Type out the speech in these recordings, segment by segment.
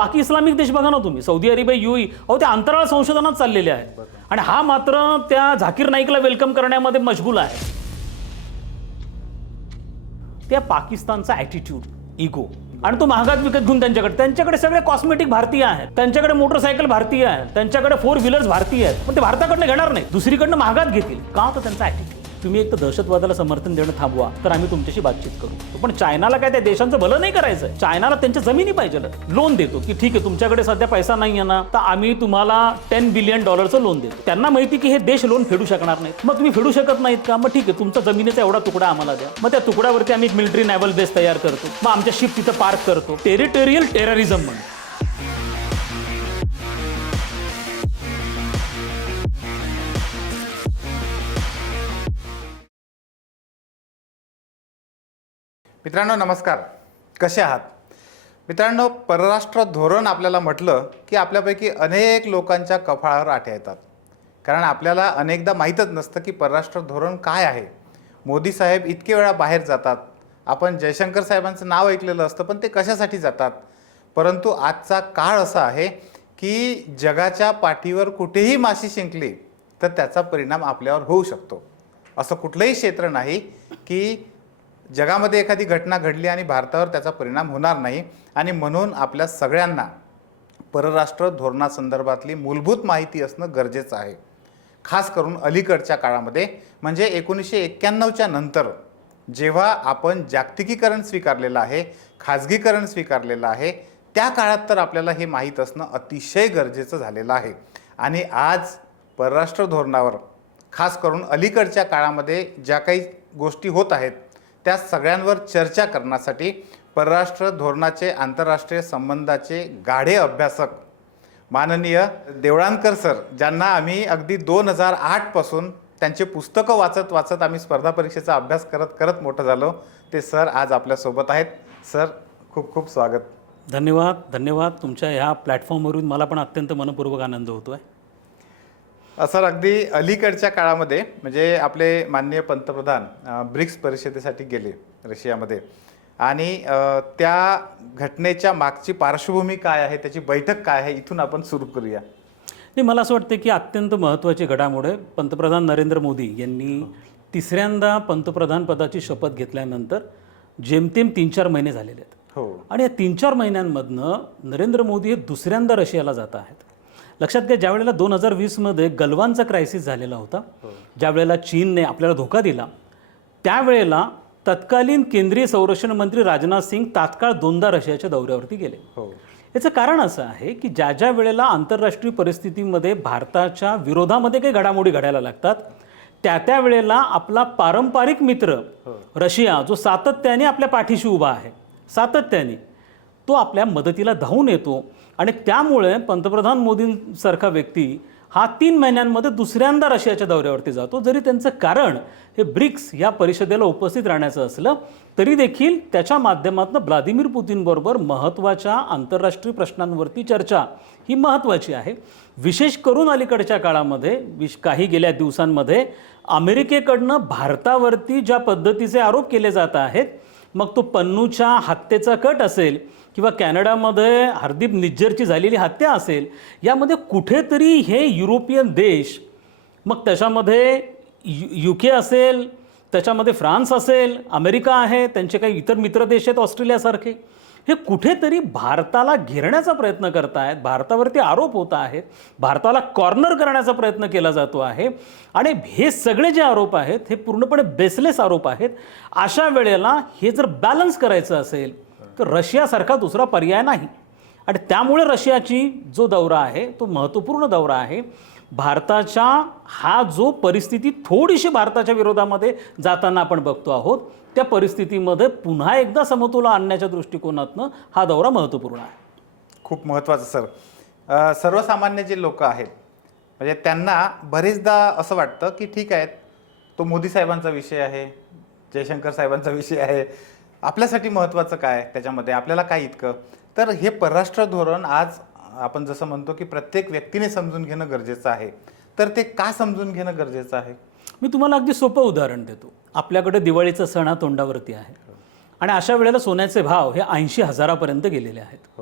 बाकी इस्लामिक देश बघा ना तुम्ही, सौदी अरेबिया, UAE, अहो ते अंतराळ संशोधनात चाललेले आहेत आणि हा मात्र त्या झाकीर नाईकला वेलकम करण्यामध्ये मशगूल आहे. त्या पाकिस्तानचा ॲटिट्यूड, इगो आणि तो महागात विकत घेऊन त्यांच्याकडे सगळे कॉस्मेटिक भारतीय आहेत, त्यांच्याकडे मोटरसायकल भारतीय आहेत, त्यांच्याकडे 4 व्हीलर्स भारतीय आहेत, पण ते भारताकडनं घेणार नाही, दुसरीकडनं महागात घेतील. का? तर त्यांचा ॲटिट्यूड. तुम्ही एक तर दहशतवादाला समर्थन देणं थांबवा, तर आम्ही तुमच्याशी बातचीत करू. पण चायनाला काय त्या देशांचं भलं नाही करायचं. चायनाला त्यांच्या जमिनी पाहिजे, लोन देतो की ठीक आहे तुमच्याकडे सध्या पैसा नाही आहे ना, तर आम्ही तुम्हाला $10 बिलियन लोन देतो. त्यांना माहिती की हे देश लोन फेडू शकणार नाहीत. मग तुम्ही फेडू शकत नाहीत का? मग ठीक आहे, तुमचा जमिनीचा एवढा तुकडा आम्हाला द्या. मग त्या तुकड्यावरती आम्ही एक मिलिटरी नॅव्हल बेस तयार करतो, मग आमच्या शिप तिथं पार्क करतो. टेरिटोरियल टेररिझम म्हणून. मित्रांनो नमस्कार, कसे आहात? मित्रांनो, परराष्ट्र धोरण आपल्याला म्हटलं की आपल्यापैकी अनेक लोकांच्या कपाळावर आठ्या येतात, कारण आपल्याला अनेकदा माहीतच नसतं की परराष्ट्र धोरण काय आहे. मोदी साहेब इतके वेळा बाहेर जातात, आपण जयशंकर साहेबांचं नाव ऐकलेलं असतं, पण ते कशासाठी जातात? परंतु आजचा काळ असा आहे की जगाच्या पाठीवर कुठेही माशी शिंकली तर त्याचा परिणाम आपल्यावर होऊ शकतो. असं कुठलंही क्षेत्र नाही की जगामध्ये एखादी घटना घडली आणि भारतावर त्याचा परिणाम होणार नाही. आणि म्हणून आपल्या सगळ्यांना परराष्ट्र धोरणासंदर्भातली मूलभूत माहिती असणं गरजेचं आहे. खास करून अलीकडच्या काळामध्ये, म्हणजे 1991च्या नंतर जेव्हा आपण जागतिकीकरण स्वीकारलेलं आहे, खाजगीकरण स्वीकारलेलं आहे, त्या काळात तर आपल्याला हे माहीत असणं अतिशय गरजेचं झालेलं आहे. आणि आज परराष्ट्र धोरणावर, खास करून अलीकडच्या काळामध्ये ज्या काही गोष्टी होत आहेत त्या सगळ्यांवर चर्चा करण्यासाठी परराष्ट्र धोरणाचे, आंतरराष्ट्रीय संबंधाचे गाढे अभ्यासक माननीय देवळानकर सर, ज्यांना आम्ही अगदी 2008 पासून त्यांचे पुस्तकं वाचत आम्ही स्पर्धा परीक्षेचा अभ्यास करत मोठं झालो, ते सर आज आपल्यासोबत आहेत. सर, खूप खूप स्वागत. धन्यवाद. तुमच्या ह्या प्लॅटफॉर्मवरून मला पण अत्यंत मनपूर्वक आनंद होतो आहे. सर, अगदी अलीकडच्या काळामध्ये म्हणजे आपले माननीय पंतप्रधान ब्रिक्स परिषदेसाठी गेले रशियामध्ये, आणि त्या घटनेच्या मागची पार्श्वभूमी काय आहे, त्याची बैठक काय आहे, इथून आपण सुरू करूया. नाही, मला असं वाटतं की अत्यंत महत्त्वाची घडामोड आहे. पंतप्रधान नरेंद्र मोदी यांनी तिसऱ्यांदा पंतप्रधान पदाची शपथ घेतल्यानंतर जेमतेम 3-4 महिने झालेले आहेत. आणि या 3-4 महिन्यांमधनं नरेंद्र मोदी हे दुसऱ्यांदा रशियाला जात आहेत. लक्षात घ्या, ज्या वेळेला 2020मध्ये गलवानचा क्रायसिस झालेला होता, ज्या वेळेला चीनने आपल्याला धोका दिला, त्यावेळेला तत्कालीन केंद्रीय संरक्षण मंत्री राजनाथ सिंग तात्काळ 2दा रशियाच्या दौऱ्यावरती गेले. याचं कारण असं आहे की ज्या वेळेला आंतरराष्ट्रीय परिस्थितीमध्ये भारताच्या विरोधामध्ये काही घडामोडी घडायला लागतात, त्या वेळेला आपला पारंपरिक मित्र रशिया, जो सातत्याने आपल्या पाठीशी उभा आहे, सातत्याने तो आपल्या मदतीला धावून येतो. आणि त्यामुळे पंतप्रधान मोदींसारखा व्यक्ती हा 3 महिन्यांमध्ये दुसऱ्यांदा रशियाच्या दौऱ्यावरती जातो. जरी त्यांचं कारण हे ब्रिक्स या परिषदेला उपस्थित राहण्याचं असलं तरी देखील त्याच्या माध्यमातून व्लादिमीर पुतीनबरोबर महत्त्वाच्या आंतरराष्ट्रीय प्रश्नांवरती चर्चा ही महत्त्वाची आहे. विशेष करून अलीकडच्या काळामध्ये काही गेल्या दिवसांमध्ये अमेरिकेकडनं भारतावरती ज्या पद्धतीचे आरोप केले जात आहेत, मग तो पन्नूच्या हत्येचा कट असेल किंवा कॅनडामध्ये हरदीप निज्जरची झालेली हत्या असेल, यामध्ये कुठेतरी हे युरोपियन देश, मग त्याच्यामध्ये UK असेल, त्याच्यामध्ये फ्रान्स असेल, अमेरिका आहे, त्यांचे काही इतर मित्र देश आहेत ऑस्ट्रेलियासारखे, हे कुठेतरी भारताला घेरण्याचा प्रयत्न करत आहेत, भारतावरती आरोप होत आहेत, भारताला कॉर्नर करण्याचा प्रयत्न केला जातो आहे. आणि हे सगळे जे आरोप आहेत हे पूर्णपणे बेसलेस आरोप आहेत. अशा वेळेला हे जर बॅलन्स करायचं असेल तर रशियासारखा दुसरा पर्याय नाही. आणि त्यामुळे रशियाची जो दौरा आहे तो महत्त्वपूर्ण दौरा आहे. भारताच्या हा जो परिस्थिती थोडीशी भारताच्या विरोधामध्ये जाताना आपण बघतो आहोत, त्या परिस्थितीमध्ये पुन्हा एकदा समतोल आणण्याच्या दृष्टिकोनातनं हा दौरा महत्त्वपूर्ण आहे. खूप महत्त्वाचं सर. सर्वसामान्य जे लोक आहेत म्हणजे त्यांना बरेचदा असं वाटतं की ठीक आहे, तो मोदी साहेबांचा विषय आहे, जयशंकर साहेबांचा विषय आहे, आपल्यासाठी महत्त्वाचं काय त्याच्यामध्ये, आपल्याला काय इतकं. तर हे परराष्ट्र धोरण आज आपण जसं म्हणतो की प्रत्येक व्यक्तीने समजून घेणं गरजेचं आहे. तर ते का समजून घेणं गरजेचं आहे? मी तुम्हाला अगदी सोपं उदाहरण देतो. आपल्याकडे दिवाळीचा सण हा तोंडावरती आहे आणि अशा वेळेला सोन्याचे भाव हे 80,000पर्यंत गेलेले आहेत.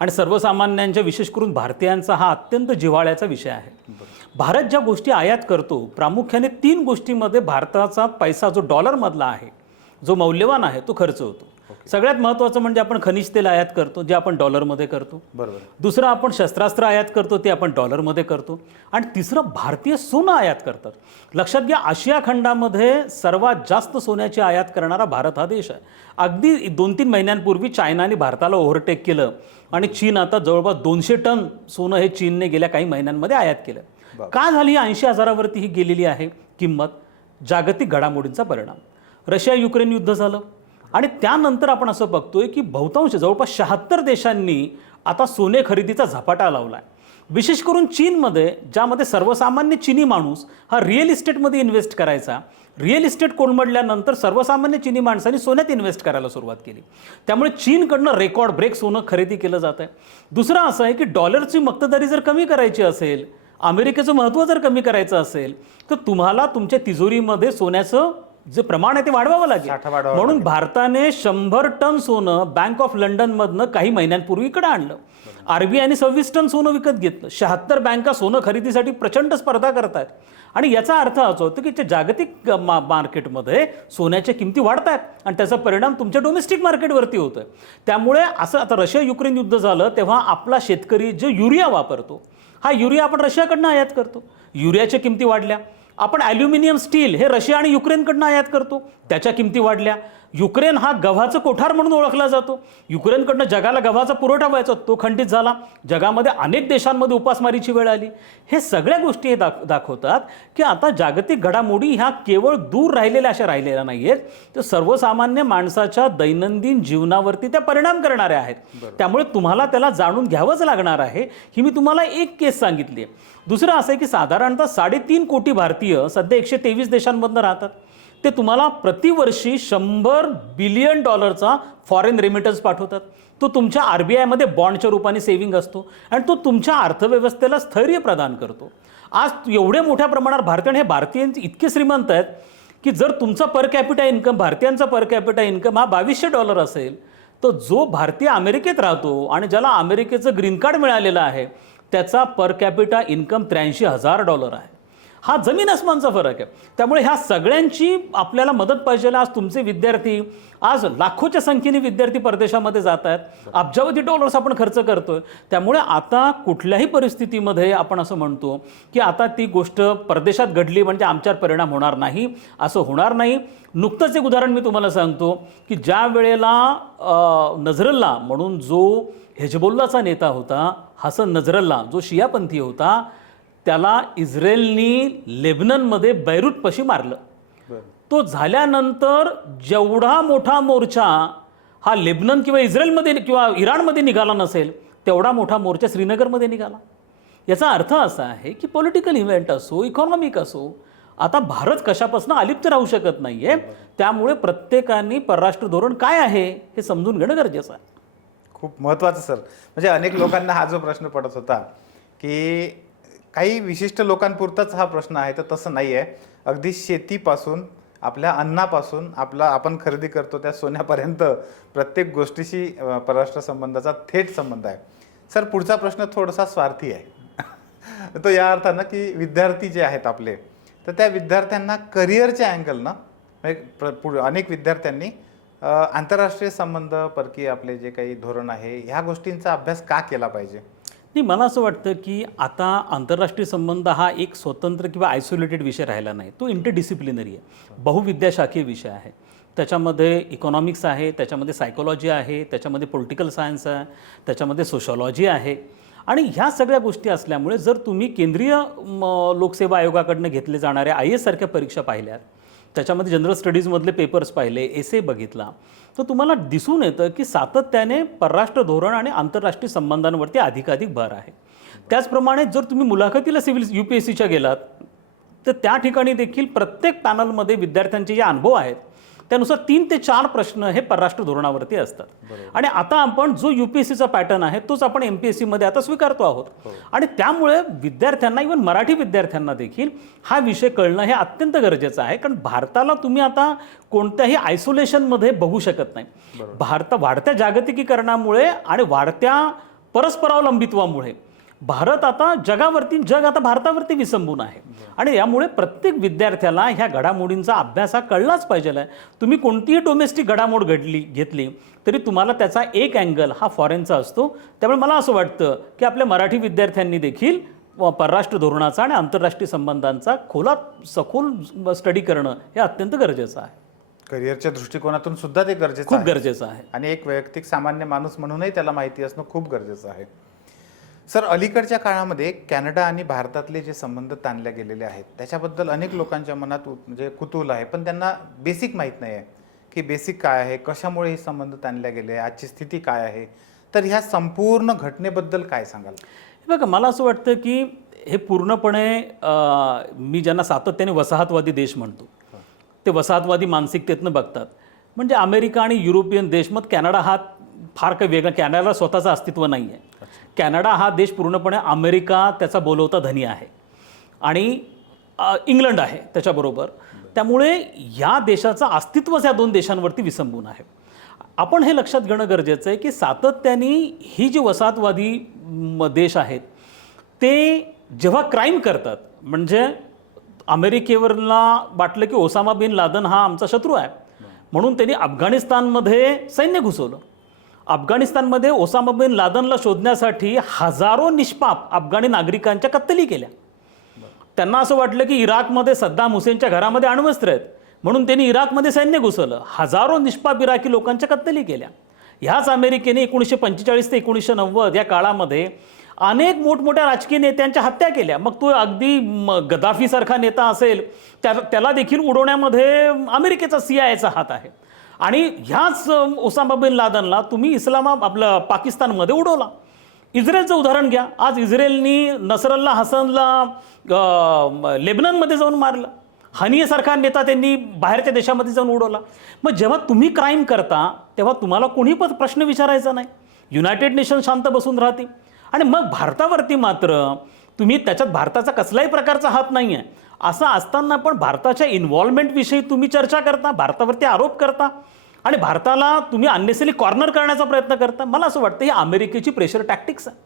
आणि सर्वसामान्यांच्या, विशेष करून भारतीयांचा हा अत्यंत जिव्हाळ्याचा विषय आहे. भारत ज्या गोष्टी आयात करतो, प्रामुख्याने 3 गोष्टींमध्ये भारताचा पैसा जो डॉलरमधला आहे, जो मौल्यवान आहे, तो खर्च होतो. सगळ्यात महत्त्वाचं म्हणजे आपण खनिज तेल आयात करतो, जे आपण डॉलरमध्ये करतो. बरोबर. दुसरं आपण शस्त्रास्त्र आयात करतो, ते आपण डॉलरमध्ये करतो. आणि तिसरं भारतीय सोनं आयात करतात. लक्षात घ्या, आशिया खंडामध्ये सर्वात जास्त सोन्याची आयात करणारा भारत हा देश आहे. अगदी 2-3 महिन्यांपूर्वी चायनाने भारताला ओव्हरटेक केलं आणि चीन आता जवळपास 200 टन सोनं हे चीनने गेल्या काही महिन्यांमध्ये आयात केलं. का झाली? 80,000वरती ही गेलेली आहे किंमत. जागतिक घडामोडींचा परिणाम. रशिया युक्रेन युद्ध झालं आणि त्यानंतर आपण असं बघतोय की बहुतांश, जवळपास 76 देशांनी आता सोने खरेदीचा झपाटा लावला आहे. विशेष करून चीनमध्ये, ज्यामध्ये सर्वसामान्य चीनी माणूस हा रिअल इस्टेटमध्ये इन्व्हेस्ट करायचा. रिअल इस्टेट कोलमडल्यानंतर सर्वसामान्य चीनी माणसांनी सोन्यात इन्व्हेस्ट करायला सुरुवात केली. त्यामुळे चीनकडनं रेकॉर्ड ब्रेक सोनं खरेदी केलं जात आहे. दुसरं असं आहे की डॉलरची मक्तेदारी जर कमी करायची असेल, अमेरिकेचं महत्त्व जर कमी करायचं असेल, तर तुम्हाला तुमच्या तिजोरीमध्ये सोन्याचं जे प्रमाण आहे ते वाढवावं लागेल. म्हणून भारताने 100 टन सोनं बँक ऑफ लंडनमधनं काही महिन्यांपूर्वी इकडे आणलं. RBIने 26 टन सोनं विकत घेतलं. 76 बँका सोनं खरेदीसाठी प्रचंड स्पर्धा करत आहेत. आणि याचा अर्थ असा होतो की जागतिक मार्केटमध्ये सोन्याच्या किमती वाढत आहेत आणि त्याचा परिणाम तुमच्या डोमेस्टिक मार्केटवरती होतोय. त्यामुळे असं आता रशिया युक्रेन युद्ध झालं तेव्हा आपला शेतकरी जो युरिया वापरतो, हा युरिया आपण रशियाकडनं आयात करतो. युरियाच्या किमती वाढल्या. आपण ॲल्युमिनियम स्टील हे रशिया आणि युक्रेनकडनं आयात करतो, त्याच्या किमती वाढल्या. युक्रेन हा गव्हाचं कोठार म्हणून ओळखला जातो. युक्रेनकडनं जगाला गव्हाचा पुरवठा व्हायचा, तो खंडित झाला. जगामध्ये अनेक देशांमध्ये उपासमारीची वेळ आली. हे सगळ्या गोष्टी हे दाखवतात की आता जागतिक घडामोडी ह्या केवळ दूर राहिलेल्या अशा राहिलेल्या नाही आहेत, तर सर्वसामान्य माणसाच्या दैनंदिन जीवनावरती त्या परिणाम करणाऱ्या आहेत. त्यामुळे तुम्हाला त्याला जाणून घ्यावंच लागणार आहे. ही मी तुम्हाला एक केस सांगितली आहे. दुसरं असं आहे की साधारणतः 3.5 कोटी भारतीय सध्या 123 देशांमधनं राहतात. ते तुम्हाला प्रतिवर्षी $100 बिलियन फॉरेन रेमिटन्स पाठवतात. तो तुमच्या RBIमध्ये बॉन्डच्या रूपाने सेव्हिंग असतो आणि तो तुमच्या अर्थव्यवस्थेला स्थैर्य प्रदान करतो. आज एवढ्या मोठ्या प्रमाणात भारतीय, हे भारतीयांचे इतके श्रीमंत आहेत की जर तुमचा पर कॅपिटा इन्कम, भारतीयांचा पर कॅपिटा इन्कम हा $2200 असेल, तर जो भारतीय अमेरिकेत राहतो आणि ज्याला अमेरिकेचं ग्रीन कार्ड मिळालेलं आहे, त्याचा पर कॅपिटा इन्कम $83,000 आहे. हा जमीन आसमानचा फरक आहे. त्यामुळे ह्या सगळ्यांची आपल्याला मदत पाहिजे. आज तुमचे विद्यार्थी, आज लाखोच्या संख्येने विद्यार्थी परदेशामध्ये जात आहेत. अब्जावधी डॉलर्स आपण खर्च करतोय. त्यामुळे आता कुठल्याही परिस्थितीमध्ये आपण असं म्हणतो की आता ती गोष्ट परदेशात घडली म्हणजे आमच्यावर परिणाम होणार नाही, असं होणार नाही. नुकतंच एक उदाहरण मी तुम्हाला सांगतो की ज्या वेळेला नजरल्ला म्हणून जो हिजबुल्लाचा नेता होता, हसन नजरल्ला, जो शियापंथी होता, त्याला इस्रायलनी लेबननमध्ये बैरूटपाशी मारलं. तो झाल्यानंतर जेवढा मोठा मोर्चा हा लेबनन किंवा इस्रायलमध्ये किंवा इराणमध्ये निघाला नसेल, तेवढा मोठा मोर्चा श्रीनगरमध्ये निघाला. याचा अर्थ असा आहे की पॉलिटिकल इव्हेंट असो, इकॉनॉमिक असो, आता भारत कशापासून अलिप्त राहू शकत नाही आहे. त्यामुळे प्रत्येकाने परराष्ट्र धोरण काय आहे हे समजून घेणं गरजेचं आहे. खूप महत्त्वाचं सर. म्हणजे अनेक लोकांना हा जो प्रश्न पडत होता की काही विशिष्ट लोकांपुरताच हा प्रश्न आहे, तर तसं नाही आहे. अगदी शेतीपासून, आपल्या अन्नापासून, आपण खरेदी करतो त्या सोन्यापर्यंत प्रत्येक गोष्टीशी परराष्ट्र संबंधाचा थेट संबंध आहे. सर, पुढचा प्रश्न थोडासा स्वार्थी आहे. तो या अर्थानं की विद्यार्थी जे आहेत आपले, तर त्या विद्यार्थ्यांना करिअरच्या अँगलनं म्हणजे अनेक विद्यार्थ्यांनी आंतरराष्ट्रीय संबंध, परकीय आपले जे काही धोरण आहे, ह्या गोष्टींचा अभ्यास का केला पाहिजे? नाही, मला असं वाटतं की आता आंतरराष्ट्रीय संबंध हा एक स्वतंत्र किंवा आयसोलेटेड विषय राहिला नाही. तो इंटरडिसिप्लिनरी आहे, बहुविद्याशाखीय विषय आहे. त्याच्यामध्ये इकॉनॉमिक्स आहे, त्याच्यामध्ये सायकोलॉजी आहे, त्याच्यामध्ये पॉलिटिकल सायन्स आहे, त्याच्यामध्ये सोशॉलॉजी आहे. आणि ह्या सगळ्या गोष्टी असल्यामुळे जर तुम्ही केंद्रीय लोकसेवा आयोगाकडनं घेतले जाणाऱ्या IAS सारख्या परीक्षा पाहिल्यात, त्याच्यामध्ये जनरल स्टडीजमधले पेपर्स पाहिले, एसे बघितला, तर तुम्हाला दिसून येतं की सातत्याने परराष्ट्र धोरण आणि आंतरराष्ट्रीय संबंधांवरती अधिकाधिक भर आहे. त्याचप्रमाणे जर तुम्ही मुलाखतीला UPSCच्या गेलात, तर त्या ठिकाणी देखील प्रत्येक पॅनलमध्ये विद्यार्थ्यांचे जे अनुभव आहेत त्यानुसार 3 ते 4 प्रश्न हे परराष्ट्र धोरणावरती असतात. आणि आता आपण जो UPSCचा पॅटर्न आहे तोच आपण MPSCमध्ये आता स्वीकारतो आहोत. आणि त्यामुळे विद्यार्थ्यांना, इव्हन मराठी विद्यार्थ्यांना देखील हा विषय कळणं हे अत्यंत गरजेचं आहे. कारण भारताला तुम्ही आता कोणत्याही आयसोलेशनमध्ये बघू शकत नाही. वाढत्या जागतिकीकरणामुळे आणि वाढत्या परस्परावलंबित्वामुळे भारत आता जग आता भारतावरती विसंबून आहे. आणि यामुळे प्रत्येक विद्यार्थ्याला ह्या घडामोडींचा अभ्यास हा कळलाच पाहिजे आहे. तुम्ही कोणतीही डोमेस्टिक घडामोड घेतली तरी तुम्हाला त्याचा एक अँगल हा फॉरेनचा असतो. त्यामुळे मला असं वाटतं की आपल्या मराठी विद्यार्थ्यांनी देखील परराष्ट्र धोरणाचा आणि आंतरराष्ट्रीय संबंधांचा सखोल स्टडी करणं हे अत्यंत गरजेचं आहे. करिअरच्या दृष्टिकोनातून सुद्धा ते गरजेचं खूप आहे. गरजेचं आहे. आणि एक वैयक्तिक सामान्य माणूस म्हणूनही त्याला माहिती असणं खूप गरजेचं आहे. सर, अलीकडच्या काळामध्ये कॅनडा आणि भारतातले जे संबंध ताणले गेलेले आहेत त्याच्याबद्दल अनेक लोकांच्या मनात म्हणजे कुतूहल आहे, पण त्यांना बेसिक माहीत नाही आहे की बेसिक काय आहे, कशामुळे हे संबंध ताणले गेले, आजची स्थिती काय आहे. तर ह्या संपूर्ण घटनेबद्दल काय सांगाल? बघा, मला असं वाटतं की हे पूर्णपणे मी ज्यांना सातत्याने वसाहतवादी देश म्हणतो ते वसाहतवादी मानसिकतेतनं बघतात. म्हणजे अमेरिका आणि युरोपियन देश, मग कॅनडा हा फार काही वेगळा, कॅनडाला स्वतःचं अस्तित्व नाही आहे. कॅनडा हा देश पूर्णपणे अमेरिका त्याचा बोलवता धनी आहे आणि इंग्लंड आहे त्याच्याबरोबर. त्यामुळे या देशाचं अस्तित्वच या दोन देशांवरती विसंबून आहे. आपण हे लक्षात घेणं गरजेचं आहे की सातत्याने ही जी वसाहतवादी देश आहेत ते जेव्हा क्राईम करतात, म्हणजे अमेरिकेवरला वाटलं की ओसामा बिन लादन हा आमचा शत्रू आहे म्हणून त्यांनी अफगाणिस्तानमध्ये सैन्य घुसवलं. अफगाणिस्तानमध्ये ओसामा बिन लादनला शोधण्यासाठी हजारो निष्पाप अफगाणी नागरिकांच्या कत्तली केल्या. त्यांना असं वाटलं की इराकमध्ये सद्दाम हुसेनच्या घरामध्ये अण्वस्त्र आहेत म्हणून त्यांनी इराकमध्ये सैन्य घुसवलं. हजारो निष्पाप इराकी लोकांच्या कत्तली केल्या. ह्याच अमेरिकेने 1945 ते 1990 या काळामध्ये अनेक मोठमोठ्या राजकीय नेत्यांच्या हत्या केल्या. मग तो अगदी गद्दाफीसारखा नेता असेल त्याला देखील उडवण्यामध्ये अमेरिकेचा CIA हात आहे. आणि ह्याच ओसामा बिन लादनला तुम्ही आपलं पाकिस्तानमध्ये उडवला. इस्रायलचं उदाहरण घ्या. आज इस्रायलनी नसरल्ला हसनला लेबननमध्ये जाऊन मारलं. हनियेसारखा नेता त्यांनी बाहेरच्या देशामध्ये जाऊन उडवला. मग जेव्हा तुम्ही क्राईम करता तेव्हा तुम्हाला कोणी पण प्रश्न विचारायचा नाही. युनायटेड नेशन शांत बसून राहते. आणि मग भारतावरती मात्र तुम्ही त्याच्यात भारताचा कसलाही प्रकारचा हात नाही आहे असं असताना पण भारताच्या इन्व्हॉल्वमेंटविषयी तुम्ही चर्चा करता, भारतावरती आरोप करता आणि भारताला तुम्ही अननेसरी कॉर्नर करण्याचा प्रयत्न करता. मला असं वाटतं ही अमेरिकेची प्रेशर टॅक्टिक्स आहे.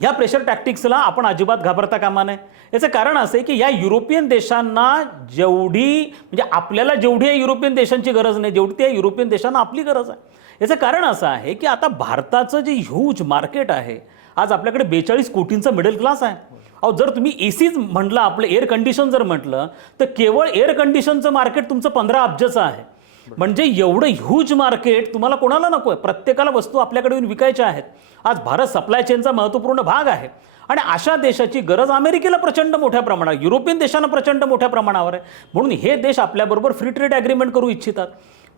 ह्या प्रेशर टॅक्टिक्सला आपण अजिबात घाबरता कामा नये. याचं कारण असं आहे की या युरोपियन देशांना म्हणजे आपल्याला जेवढी या युरोपियन देशांची गरज नाही जेवढी त्या युरोपियन देशांना आपली गरज आहे. याचं कारण असं आहे की आता भारताचं जे ह्यूज मार्केट आहे, आज आपल्याकडे 42 कोटींचं मिडल क्लास आहे. अहो, जर तुम्ही एसीच म्हटलं, आपलं एअर कंडिशन जर म्हटलं तर केवळ एअर कंडिशनचं मार्केट तुमचं 15 अब्जचं आहे. म्हणजे एवढं ह्यूज मार्केट तुम्हाला कोणाला नको आहे. प्रत्येकाला वस्तू आपल्याकडे येऊन विकायच्या आहेत. आज भारत सप्लाय चेनचा महत्त्वपूर्ण भाग आहे आणि अशा देशाची गरज अमेरिकेला प्रचंड मोठ्या प्रमाणावर, युरोपियन देशांना प्रचंड मोठ्या प्रमाणावर आहे. म्हणून हे देश आपल्याबरोबर फ्री ट्रेड ॲग्रीमेंट करू इच्छितात.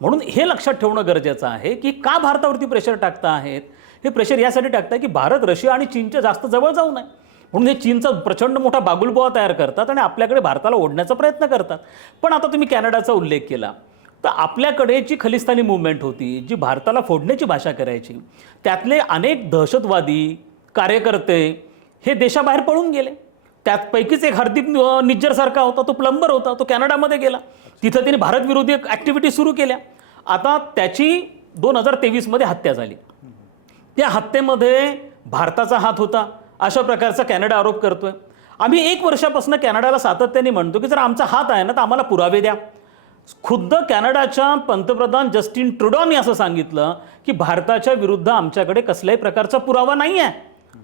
म्हणून हे लक्षात ठेवणं गरजेचं आहे की का भारतावरती प्रेशर टाकता आहेत. हे प्रेशर यासाठी टाकतात की भारत रशिया आणि चीनच्या जास्त जवळ जाऊ नये म्हणून हे चीनचा प्रचंड मोठा बागुलबुवा तयार करतात आणि आपल्याकडे भारताला ओढण्याचा प्रयत्न करतात. पण आता तुम्ही कॅनडाचा उल्लेख केला तर आपल्याकडे जी खलिस्तानी मूवमेंट होती, जी भारताला फोडण्याची भाषा करायची, त्यातले अनेक दहशतवादी कार्यकर्ते हे देशाबाहेर पळून गेले. त्यापैकीच एक हरदीप निज्जरसारखा होता, तो प्लंबर होता, तो कॅनडामध्ये गेला. तिथं त्यांनी भारतविरोधी ॲक्टिव्हिटी सुरू केल्या. आता त्याची 2023मध्ये हत्या झाली. त्या हत्येमध्ये भारताचा हात होता अशा प्रकारचा कॅनडा आरोप करतोय. आम्ही 1 वर्षापासून कॅनडाला सातत्याने म्हणतो की जर आमचा हात आहे ना तर आम्हाला पुरावे द्या. खुद्द कॅनडाच्या पंतप्रधान जस्टिन ट्रुडोनी असं सांगितलं की भारताच्या विरुद्ध आमच्याकडे कसल्याही प्रकारचा पुरावा नाही आहे,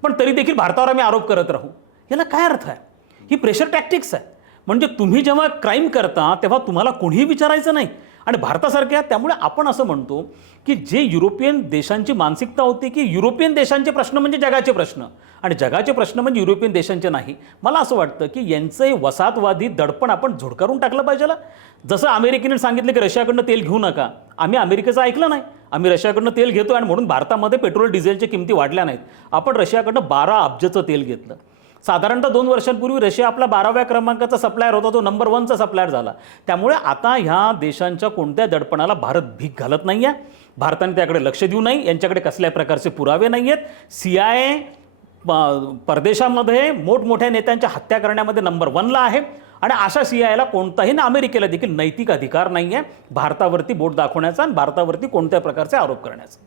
पण तरी देखील भारतावर आम्ही आरोप करत राहू. याला काय अर्थ आहे? ही प्रेशर टॅक्टिक्स आहे. म्हणजे तुम्ही जेव्हा क्राईम करता तेव्हा तुम्हाला कोणीही विचारायचं नाही. आणि भारतासारख्या, त्यामुळे आपण असं म्हणतो की जे युरोपियन देशांची मानसिकता होती की युरोपियन देशांचे प्रश्न म्हणजे जगाचे प्रश्न आणि जगाचे प्रश्न म्हणजे युरोपियन देशांचे नाही. मला असं वाटतं की यांचं वसाहतवादी दडपण आपण झोडकारून टाकलं पाहिजे. जसं अमेरिकेने सांगितलं की रशियाकडनं तेल घेऊ नका, आम्ही अमेरिकेचं ऐकलं नाही. आम्ही रशियाकडनं तेल घेतो आणि म्हणून भारतामध्ये पेट्रोल डिझेलच्या किमती वाढल्या नाहीत. आपण रशियाकडनं 12 अब्जचं तेल घेतलं. साधारणतः 2 वर्षांपूर्वी रशिया आपला 12व्या क्रमांकाचा सप्लायर होता, तो नंबर 1चा सप्लायर झाला. त्यामुळे आता ह्या देशांच्या कोणत्या दडपणाला भारत भीक घालत नाही आहे. भारताने त्याकडे लक्ष देऊ नये. यांच्याकडे कसल्याही प्रकारचे पुरावे नाही आहेत. CIA परदेशामध्ये मोठमोठ्या नेत्यांच्या हत्या करण्यामध्ये नंबर 1ला आहे आणि अशा CIAला कोणताही ना अमेरिकेला देखील नैतिक अधिकार नाही आहे भारतावरती बोट दाखवण्याचा आणि भारतावरती कोणत्या प्रकारचे आरोप करण्याचा.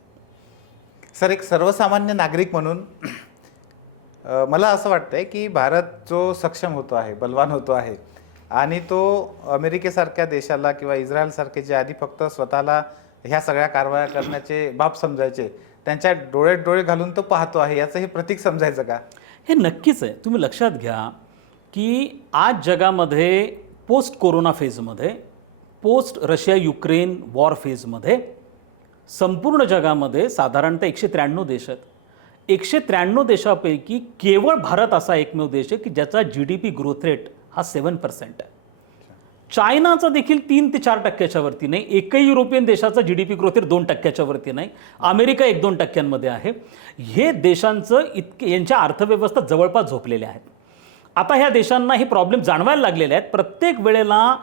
सर, एक सर्वसामान्य नागरिक म्हणून मला असं वाटतंय की भारत जो सक्षम होतो आहे, बलवान होतो आहे आणि तो अमेरिकेसारख्या देशाला किंवा इस्रायलसारखे जे आधी फक्त स्वतःला ह्या सगळ्या कारवाया करण्याचे बाप समजायचे, त्यांच्या डोळ्यात डोळे घालून तो पाहतो आहे, याचं हे प्रतीक समजायचं का? हे नक्कीच आहे. तुम्ही लक्षात घ्या की आज जगामध्ये पोस्ट कोरोना फेजमध्ये, पोस्ट रशिया युक्रेन वॉर फेजमध्ये संपूर्ण जगामध्ये साधारणतः 193 देश आहेत. 193 देशापैकी केवळ भारत असा एकमेव देश आहे की ज्याचा GDP ग्रोथ रेट हा 7% आहे. चायनाचा देखील 3 ते 4% वरती नाही. एकही युरोपियन देशाचा GDP ग्रोथ रेट 2% वरती नाही. अमेरिका 1-2% आहे. हे देशांचं यांच्या अर्थव्यवस्था जवळपास झोपलेल्या आहेत. आता ह्या देशांना हे प्रॉब्लेम जाणवायला लागलेले आहेत. प्रत्येक वेळेला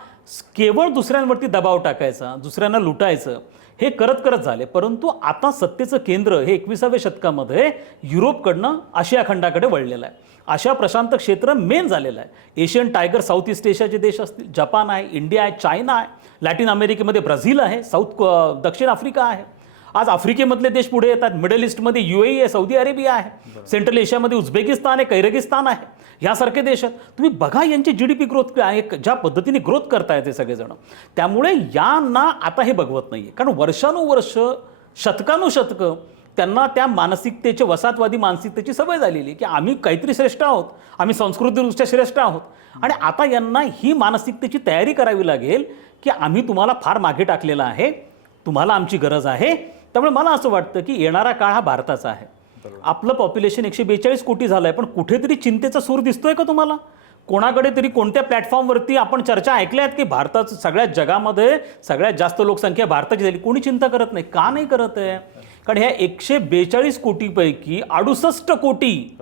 केवळ दुसऱ्यांवरती दबाव टाकायचा, दुसऱ्यांना लुटायचं, हे करत करत झाले. परंतु आता सत्तेचं केंद्र हे 21व्या शतकामध्ये युरोपकडनं आशिया खंडाकडे वळलेलं आहे. आशिया प्रशांत क्षेत्र मेन झालेलं आहे. एशियन टायगर साऊथ ईस्ट एशियाचे देश असतील, जपान आहे, इंडिया आहे, चायना आहे, लॅटिन अमेरिकेमध्ये ब्राझील आहे, दक्षिण आफ्रिका आहे. आज आफ्रिकेमधले देश पुढे येतात. मिडल ईस्टमध्ये UAE आहे, सौदी अरेबिया आहे, सेंट्रल एशियामध्ये उझबेकिस्तान आहे, कैरगिस्तान आहे, ह्यासारखे देश आहेत. तुम्ही बघा यांची GDP ग्रोथ ज्या पद्धतीने ग्रोथ करतायत हे सगळेजण. त्यामुळे यांना आता हे बघवत नाही आहे, कारण वर्षानुवर्ष शतकानुशतकं त्यांना त्या मानसिकतेचे, वसाहतवादी मानसिकतेची सवय झालेली आहे की आम्ही काहीतरी श्रेष्ठ आहोत, आम्ही संस्कृतीदृष्ट्या श्रेष्ठ आहोत. आणि आता यांना ही मानसिकतेची तयारी करावी लागेल की आम्ही तुम्हाला फार मागे टाकलेलं आहे, तुम्हाला आमची गरज आहे. त्यामुळे मला असं वाटतं की येणारा काळ हा भारताचा आहे. आपलं पॉप्युलेशन 142 कोटी झालं आहे, पण कुठेतरी चिंतेचा सूर दिसतोय का तुम्हाला? कोणाकडे तरी कोणत्या प्लॅटफॉर्मवरती आपण चर्चा ऐकल्या आहेत की भारताचं सगळ्यात जगामध्ये सगळ्यात जास्त लोकसंख्या भारताची झाली? कोणी चिंता करत नाही. का नाही करत आहे? कारण ह्या 142 कोटीपैकी 68 कोटी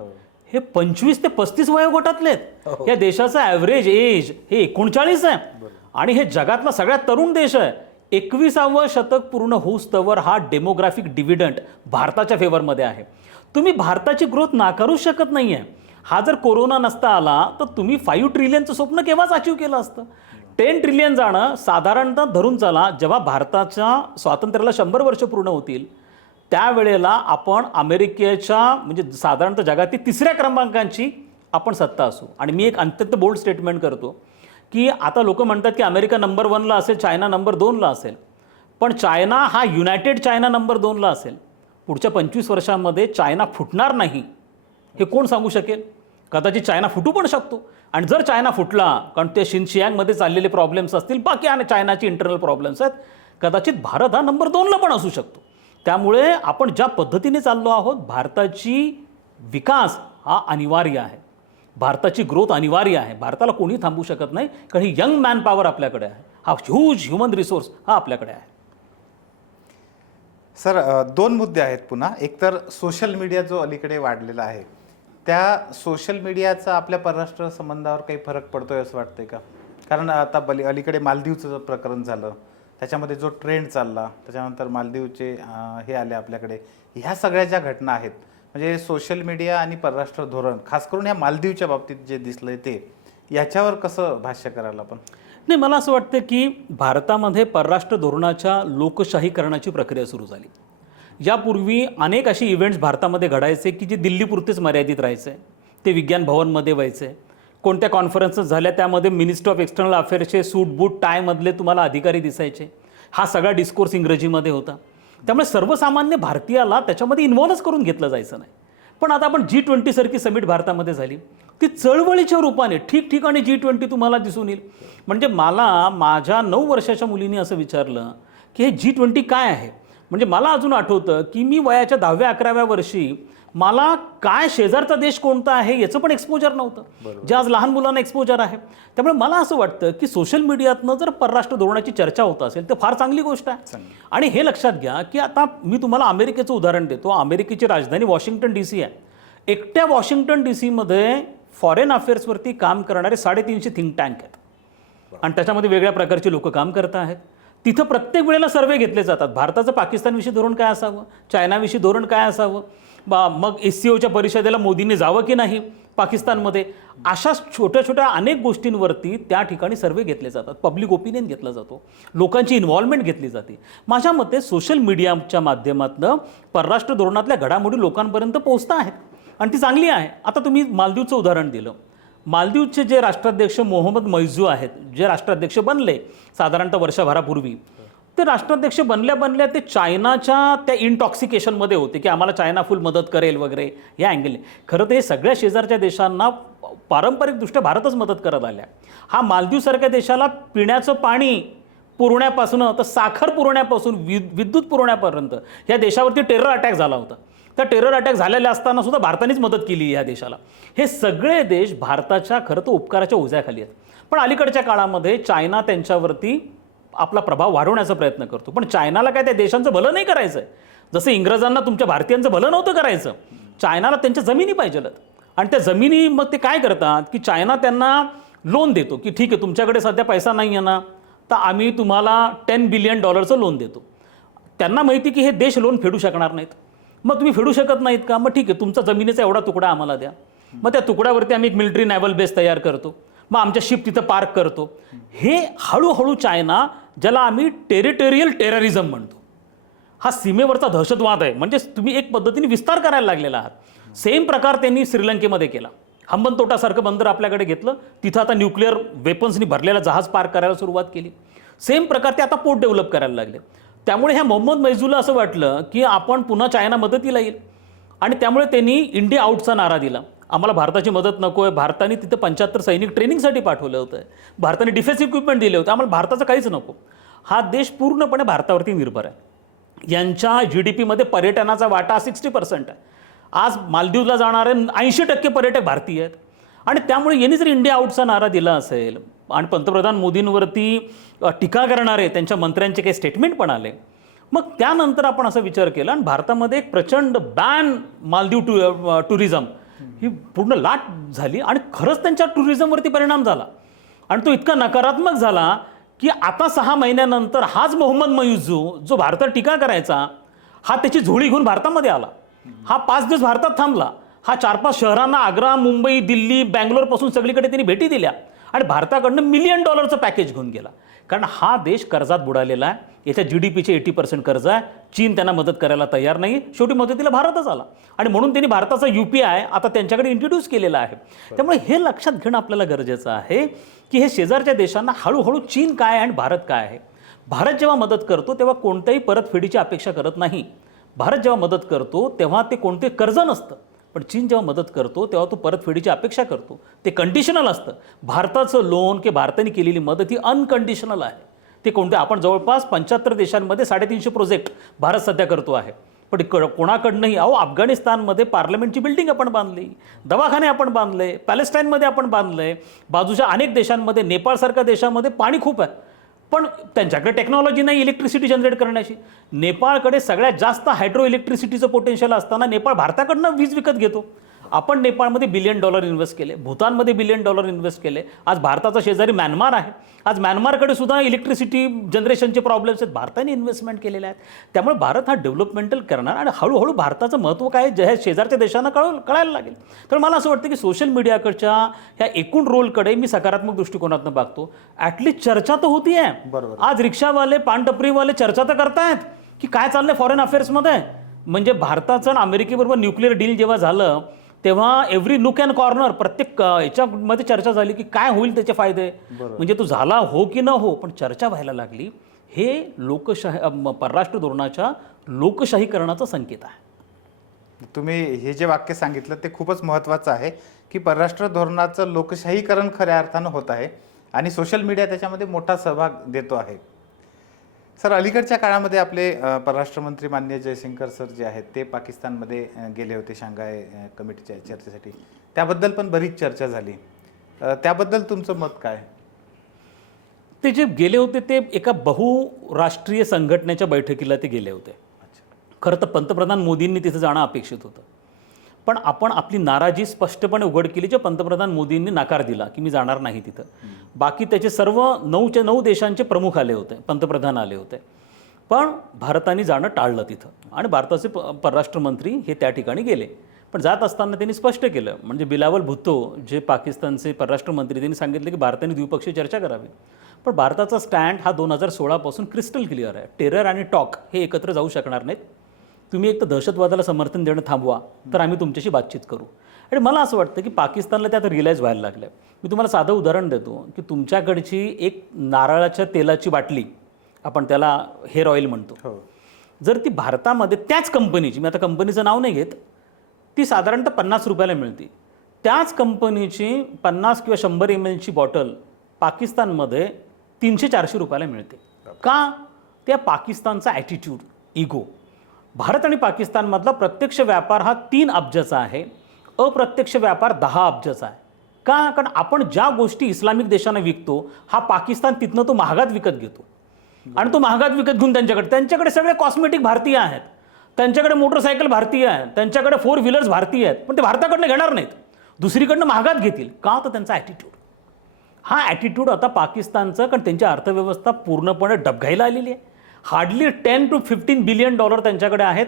हे 25 ते 35 वयोगटातले आहेत. या देशाचं ॲव्हरेज एज हे 39 आहे आणि हे जगातला सगळ्यात तरुण देश आहे. 21वं शतक पूर्ण होऊस्तवर हा डेमोग्राफिक डिव्हिडंड भारताच्या फेवरमध्ये आहे. तुम्ही भारताची ग्रोथ नाकारू शकत नाही आहे. हा जर कोरोना नसता आला तर तुम्ही 5 ट्रिलियनचं स्वप्न केव्हाच अचीव केलं असतं. 10 ट्रिलियन जाणं साधारणतः धरून चला, जेव्हा भारताच्या स्वातंत्र्याला 100 वर्ष पूर्ण होतील त्यावेळेला आपण अमेरिकेच्या म्हणजे साधारणतः जगातील 3ऱ्या क्रमांकाची आपण सत्ता असू. आणि मी एक अत्यंत बोल्ड स्टेटमेंट करतो की आता लोक म्हणतात की अमेरिका नंबर 1ला असेल, चायना नंबर 2ला असेल, पण चायना हा युनायटेड चायना नंबर 2ला असेल. पुढच्या 25 वर्षांमध्ये चायना फुटणार नाही हे कोण सांगू शकेल? कदाचित चायना फुटू पण शकतो. आणि जर चायना फुटला, कारण ते शिनशियांगमध्ये चाललेले प्रॉब्लेम्स असतील, बाकी आणि चायनाची इंटरनल प्रॉब्लेम्स आहेत, कदाचित भारत हा नंबर 2ला पण असू शकतो. त्यामुळे आपण ज्या पद्धतीने चाललो आहोत, भारताची विकास हा अनिवार्य आहे, भारताची ग्रोथ अनिवार्य आहे. भारताला कोणी थांबवू शकत नाही, कारण ही यंग मॅन पॉवर आपल्याकडे आहे, हा ह्यूज ह्युमन रिसोर्स हा आपल्याकडे आहे. सर, 2 मुद्दे आहेत पुन्हा. एक तर सोशल मीडिया जो अलीकडे वाढलेला आहे, त्या सोशल मीडियाचा आपल्या परराष्ट्र संबंधावर काही फरक पडतोय असं वाटतंय का? कारण आता अलीकडे मालदीवचं प्रकरण झालं, त्याच्यामध्ये जो ट्रेंड चालला, त्याच्यानंतर मालदीवचे हे आले आपल्याकडे, ह्या सगळ्या ज्या घटना आहेत, म्हणजे सोशल मीडिया आणि परराष्ट्र धोरण, खास करून या मालदीवच्या बाबतीत जे दिसलंय ते, याच्यावर कसं भाष्य कराल आपण? नाही, मला असं वाटतं की भारतामध्ये परराष्ट्र धोरणाच्या लोकशाहीकरणाची प्रक्रिया सुरू झाली. यापूर्वी अनेक अशी इव्हेंट्स भारतामध्ये घडायचे की जे दिल्लीपुरतेच मर्यादित राहायचे. ते विज्ञान भवनमध्ये व्हायचे. कोणत्या कॉन्फरन्सेस झाल्या त्यामध्ये मिनिस्टर ऑफ एक्सटर्नल अफेअर्सचे सूट बूट टायमधले तुम्हाला अधिकारी दिसायचे. हा सगळा डिस्कोर्स इंग्रजीमध्ये होता. त्यामुळे सर्वसामान्य भारतीयाला त्याच्यामध्ये इन्व्हॉल्वच करून घेतलं जायचं नाही. पण आता आपण G20 सारखी समिट भारतामध्ये झाली, ती चळवळीच्या रूपाने ठिकठिकाणी G20 तुम्हाला दिसून येईल. म्हणजे मला माझ्या 9 वर्षाच्या मुलीने असं विचारलं की हे G20 काय आहे. म्हणजे मला अजून आठवतं की मी वयाच्या 10व्या-11व्या वर्षी मला काय शेजारचा देश कोणता आहे याचं पण एक्सपोजर नव्हतं, जे आज लहान मुलांना एक्सपोजर आहे. त्यामुळे मला असं वाटतं की सोशल मीडियातनं जर परराष्ट्र धोरणाची चर्चा होत असेल तर फार चांगली गोष्ट आहे. आणि हे लक्षात घ्या की आता मी तुम्हाला अमेरिकेचं उदाहरण देतो. अमेरिकेची राजधानी वॉशिंग्टन DC आहे. एकट्या वॉशिंग्टन DCमध्ये फॉरेन अफेअर्सवरती काम करणारे 350 थिंक टँक आहेत आणि त्याच्यामध्ये वेगळ्या प्रकारची लोक काम करत आहेत. तिथं प्रत्येक वेळेला सर्वे घेतले जातात. भारताचं पाकिस्तानविषयी धोरण काय असावं, चायनाविषयी धोरण काय असावं, मग SCOच्या परिषदेला मोदींनी जावं की नाही पाकिस्तानमध्ये, अशा छोट्या छोट्या अनेक गोष्टींवरती त्या ठिकाणी सर्वे घेतले जातात. पब्लिक ओपिनियन घेतला जातो, लोकांची इन्व्हॉल्वमेंट घेतली जाते. माझ्या मते सोशल मीडियाच्या माध्यमातून परराष्ट्र धोरणातल्या घडामोडी लोकांपर्यंत पोहोचता आहेत आणि ती चांगली आहे. आता तुम्ही मालदीवचं उदाहरण दिलं. मालदीवचे जे राष्ट्राध्यक्ष मोहम्मद मैजू आहेत, जे राष्ट्राध्यक्ष बनले साधारणतः वर्षभरापूर्वी, ते राष्ट्राध्यक्ष बनल्या ते चायनाच्या त्या इंटॉक्सिकेशनमध्ये होते की आम्हाला चायना फुल मदत करेल वगैरे या अँगलने. खरं तर हे सगळ्या शेजारच्या देशांना पारंपरिकदृष्ट्या भारतच मदत करत आल्या. हा मालदीवसारख्या देशाला पिण्याचं पाणी पुरवण्यापासून तर साखर पुरवण्यापासून विद्युत पुरवण्यापर्यंत या देशावरती टेरर अटॅक झाला होता. त्या टेरर अटॅक झालेले असताना सुद्धा भारतानेच मदत केली या देशाला. हे सगळे देश भारताच्या खरं तर उपकाराच्या ओझ्याखाली आहेत. पण अलीकडच्या काळामध्ये चायना त्यांच्यावरती आपला प्रभाव वाढवण्याचा प्रयत्न करतो. पण चायनाला काय त्या देशांचं भलं नाही करायचं आहे. जसं इंग्रजांना तुमच्या भारतीयांचं भलं नव्हतं करायचं, चायनाला त्यांच्या जमिनी पाहिजेत. आणि त्या जमिनी मग ते काय करतात की चायना त्यांना लोन देतो की ठीक आहे तुमच्याकडे सध्या पैसा नाही आहे ना, तर आम्ही तुम्हाला $10 बिलियन लोन देतो. त्यांना माहिती की हे देश लोन फेडू शकणार नाहीत. मग तुम्ही फेडू शकत नाहीत का, मग ठीक आहे तुमचा जमिनीचा एवढा तुकडा आम्हाला द्या. मग त्या तुकड्यावरती आम्ही एक मिलिटरी नॅव्हल बेस तयार करतो, मग आमच्या शिप तिथं पार्क करतो. हे हळूहळू चायना, ज्याला आम्ही टेरिटोरियल टेररिझम म्हणतो, हा सीमेवरचा दहशतवाद आहे, म्हणजे तुम्ही एक पद्धतीने विस्तार करायला लागलेला आहात. सेम प्रकार त्यांनी श्रीलंकेमध्ये केला. हंबनतोटासारखं बंदर आपल्याकडे घेतलं, तिथं आता न्यूक्लिअर वेपन्सनी भरलेला जहाज पार्क करायला सुरुवात केली. सेम प्रकार ते आता पोर्ट डेव्हलप करायला लागले. त्यामुळे ह्या मोहम्मद मैजूला असं वाटलं की आपण पुन्हा चायना मदतीला येईल, आणि त्यामुळे त्यांनी इंडिया आउटचा नारा दिला. आम्हाला भारताची मदत नको आहे. भारताने तिथं 75 सैनिक ट्रेनिंगसाठी पाठवलं होतं. भारताने डिफेन्स इक्विपमेंट दिले होते. आम्हाला भारताचं काहीच नको. हा देश पूर्णपणे भारतावरती निर्भर आहे. यांच्या GDP मध्ये पर्यटनाचा वाटा 60% आहे. आज मालदीवला जाणारे 80% पर्यटक भारतीय आहेत. आणि त्यामुळे यांनी जर इंडिया आउटचा नारा दिला असेल आणि पंतप्रधान मोदींवरती टीका करणारे त्यांच्या मंत्र्यांचे काही स्टेटमेंट पण आले, मग त्यानंतर आपण असा विचार केला आणि भारतामध्ये एक प्रचंड बॅन मालदीव टुरिझम ही पूर्ण लाट झाली. आणि खरंच त्यांच्या टुरिझमवरती परिणाम झाला. आणि तो इतका नकारात्मक झाला की आता 6 महिन्यानंतर हाच मोहम्मद मैजू जो भारतात टीका करायचा, हा त्याची झोळी घेऊन भारतामध्ये आला. हा 5 दिवस भारतात थांबला. हा 4-5 शहरांना, आग्रा, मुंबई, दिल्ली, बँगलोरपासून सगळीकडे त्यांनी भेटी दिल्या आणि भारताकडनं $1 मिलियन पॅकेज घेऊन गेला. कारण हा देश कर्जात बुडालेला आहे. याच्या GDPचे 80% कर्ज आहे. चीन त्यांना मदत करायला तयार नाही. शेवटी मदतीला भारतच आला आणि म्हणून त्यांनी भारताचा UPI आता त्यांच्याकडे इंट्रोड्यूस केलेला आहे. त्यामुळे हे लक्षात घेणं आपल्याला गरजेचं आहे की हे शेजारच्या देशांना हळूहळू चीन काय आहे आणि भारत काय आहे. भारत जेव्हा मदत करतो तेव्हा कोणत्याही परतफेडीची अपेक्षा करत नाही. भारत जेव्हा मदत करतो तेव्हा ते कोणते कर्ज नसतं. पण चीन जेव्हा मदत करतो तेव्हा तो परतफेडीची अपेक्षा करतो. ते कंडिशनल असतं. भारताचं लोन की भारताने केलेली मदत ही अनकंडिशनल आहे. ते कोणते, आपण जवळपास 75 देशांमध्ये 350 प्रोजेक्ट भारत सध्या करतो आहे. पण कोणाकडनंही, अफगाणिस्तानमध्ये पार्लमेंटची बिल्डिंग आपण बांधली, दवाखाने आपण बांधले, पॅलेस्टाईनमध्ये आपण बांधले, बाजूच्या अनेक देशांमध्ये, नेपाळसारख्या देशामध्ये पाणी खूप आहे पण त्यांच्याकडे टेक्नॉलॉजी नाही इलेक्ट्रिसिटी जनरेट करण्याची. नेपाळकडे सगळ्यात जास्त हायड्रो इलेक्ट्रिसिटीचं पोटेन्शियल असताना नेपाळ भारताकडनं वीज विकत घेतो. आपण नेपाळमध्ये $1 बिलियन इन्व्हेस्ट केले, भूतानमध्ये $1 बिलियन इन्व्हेस्ट केले. आज भारताचा शेजारी म्यानमार आहे. आज म्यानमारकडे सुद्धा इलेक्ट्रिसिटी जनरेशनचे प्रॉब्लेम्स आहेत. भारताने इन्व्हेस्टमेंट केलेले आहेत. त्यामुळे भारत हा डेव्हलपमेंटल करणार आणि हळूहळू भारताचं महत्त्व काय जे हे शेजारच्या देशांना कळायला लागेल. तर मला असं वाटतं की सोशल मीडियाकडच्या ह्या एकूण रोलकडे मी सकारात्मक दृष्टिकोनातून बघतो. ॲटलीस्ट चर्चा तर होती आहे. आज रिक्षावाले, पानटपरीवाले चर्चा तर करतायत की काय चाललंय फॉरेन अफेअर्समध्ये. म्हणजे भारताचं आणि अमेरिकेबरोबर न्यूक्लिअर डील जेव्हा झालं तेव्हा एव्हरी नूक अँड कॉर्नर प्रत्येक याच्यामध्ये चर्चा झाली की काय होईल त्याचे फायदे. म्हणजे तो झाला हो की न हो, पण चर्चा व्हायला लागली. हे लोकशाही, परराष्ट्र धोरणाच्या लोकशाहीकरणाचा संकेत आहे. तुम्ही हे जे वाक्य सांगितलं ते खूपच महत्त्वाचं आहे की परराष्ट्र धोरणाचं लोकशाहीकरण खऱ्या अर्थानं होत आहे आणि सोशल मीडिया त्याच्यामध्ये मोठा सहभाग देतो आहे. सर, अलीकडच्या काळामध्ये आपले परराष्ट्रमंत्री माननीय जयशंकर सर जे आहेत ते पाकिस्तानमध्ये गेले होते शांघाय कमिटीच्या चर्चेसाठी. त्याबद्दल पण बरीच चर्चा झाली. त्याबद्दल तुमचं मत काय? ते जे गेले होते ते एका बहुराष्ट्रीय संघटनेच्या बैठकीला ते गेले होते. खरं तर पंतप्रधान मोदींनी तिथे जाणं अपेक्षित होतं. पण आपण आपली नाराजी स्पष्टपणे उघड केली जे पंतप्रधान मोदींनी नकार दिला की मी जाणार नाही तिथं. बाकी त्याचे सर्व 9 देशांचे प्रमुख आले होते, पंतप्रधान आले होते. पण भारताने जाणं टाळलं तिथं आणि भारताचे परराष्ट्र मंत्री हे त्या ठिकाणी गेले. पण जात असताना त्यांनी स्पष्ट केलं, म्हणजे बिलावल भुत्तो जे पाकिस्तानचे परराष्ट्र मंत्री, त्यांनी सांगितलं की भारताने द्विपक्षीय चर्चा करावी. पण भारताचा स्टँड हा 2016 पासून क्रिस्टल क्लिअर आहे. टेरर आणि टॉक हे एकत्र जाऊ शकणार नाहीत. तुम्ही एक तर दहशतवादाला समर्थन देणं थांबवा, तर आम्ही तुमच्याशी बातचीत करू. आणि मला असं वाटतं की पाकिस्तानला त्यात रिअलाईज व्हायला लागलं आहे. मी तुम्हाला साधं उदाहरण देतो की तुमच्याकडची एक नारळाच्या तेलाची बाटली, आपण त्याला हेअर ऑइल म्हणतो, जर ती भारतामध्ये त्याच कंपनीची, मी आता कंपनीचं नाव नाही घेत, ती साधारणतः 50 रुपयाला मिळते. त्याच कंपनीची 50 किंवा 100 ml बॉटल पाकिस्तानमध्ये 300-400 रुपयाला मिळते. का? त्या पाकिस्तानचा ॲटिट्यूड, इगो. भारत आणि पाकिस्तानमधला प्रत्यक्ष व्यापार हा 3 अब्जाचा आहे, अप्रत्यक्ष व्यापार 10 अब्जाचा आहे. का? कारण आपण ज्या गोष्टी इस्लामिक देशांना विकतो, हा पाकिस्तान तिथनं तो महागात विकत घेतो. आणि तो महागात विकत घेऊन त्यांच्याकडे सगळे कॉस्मेटिक भारतीय आहेत, त्यांच्याकडे मोटरसायकल भारतीय आहेत, त्यांच्याकडे 4 व्हीलर्स भारतीय आहेत, पण ते भारताकडनं घेणार नाहीत, दुसरीकडनं महागात घेतील. का? तर त्यांचा ॲटिट्यूड. हा ॲटिट्यूड आता पाकिस्तानचं, कारण त्यांची अर्थव्यवस्था पूर्णपणे डबघाईला आलेली आहे. हार्डली $10 to $15 बिलियन त्यांच्याकडे आहेत.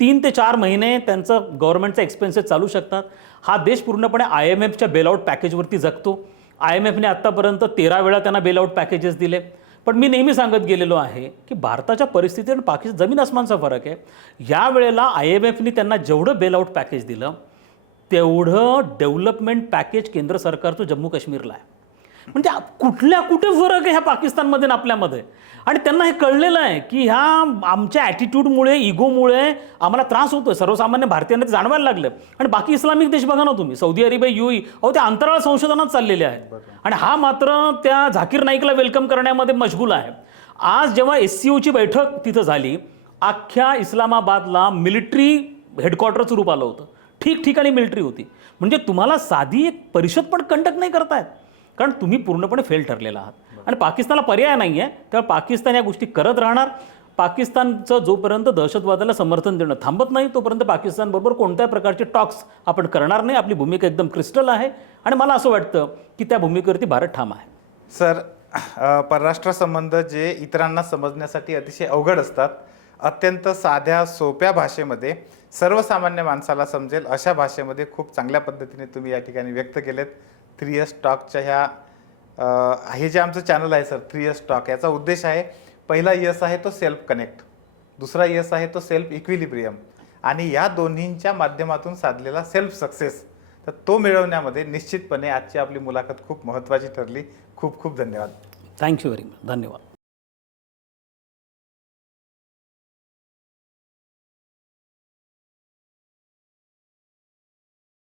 3 ते 4 महिने त्यांचं गव्हर्नमेंटचे एक्सपेन्सेस चालू शकतात. हा देश पूर्णपणे IMFच्या बेलआउट पॅकेजवरती जगतो. IMFने आत्तापर्यंत 13 वेळा त्यांना बेलआउट पॅकेजेस दिले. पण मी नेहमी सांगत गेलेलो आहे की भारताच्या परिस्थितीत आणि पाकिस्तान जमीन आसमानचा फरक आहे. या वेळेला IMFने त्यांना जेवढं बेलआउट पॅकेज दिलं, तेवढं डेव्हलपमेंट पॅकेज केंद्र सरकारचं जम्मू काश्मीरला आहे. म्हणजे कुठे फरक आहे ह्या पाकिस्तानमध्ये आणि आपल्यामध्ये. आणि त्यांना हे कळलेलं आहे की ह्या आमच्या ॲटिट्यूडमुळे, इगोमुळे आम्हाला त्रास होतो. सर्वसामान्य भारतीयांना ते जाणवायला लागलं. आणि बाकी इस्लामिक देश बघा ना तुम्ही, सौदी अरेबिया, UAE, त्या अंतराळ संशोधनात चाललेले आहेत. आणि हा मात्र त्या झाकीर नाईकला वेलकम करण्यामध्ये मशगूल आहे. आज जेव्हा SCOची बैठक तिथं झाली, अख्ख्या इस्लामाबादला मिलिटरी हेडक्वार्टरचं रूप आलं होतं. ठिकठिकाणी मिलिटरी होती. म्हणजे तुम्हाला साधी एक परिषद पण कंडक्ट नाही करतायत, कारण तुम्ही पूर्णपणे फेल ठरलेला आहात. आणि पाकिस्तानला पर्याय नाही आहे, त्यामुळे पाकिस्तान या गोष्टी करत राहणार. पाकिस्तानचं जोपर्यंत दहशतवादाला समर्थन देणं थांबत नाही, तोपर्यंत पाकिस्तानबरोबर कोणत्याही प्रकारचे टॉक्स आपण करणार नाही. आपली भूमिका एकदम क्रिस्टल आहे आणि मला असं वाटतं की त्या भूमिकेवरती भारत ठाम आहे. सर, परराष्ट्र संबंध जे इतरांना समजण्यासाठी अतिशय अवघड असतात, अत्यंत साध्या सोप्या भाषेमध्ये सर्वसामान्य माणसाला समजेल अशा भाषेमध्ये खूप चांगल्या पद्धतीने तुम्ही या ठिकाणी व्यक्त केलेत. 3S टॉकच्या हे जे आमचं चॅनल आहे सर, 3S टॉक, याचा उद्देश आहे, पहिला यस आहे तो सेल्फ कनेक्ट, दुसरा यस आहे तो सेल्फ इक्विलिब्रियम, आणि या दोन्हींच्या माध्यमातून साधलेला सेल्फ सक्सेस, तर तो मिळवण्यामध्ये निश्चितपणे आजची आपली मुलाखत खूप महत्त्वाची ठरली. खूप खूप धन्यवाद. Thank you very much. धन्यवाद.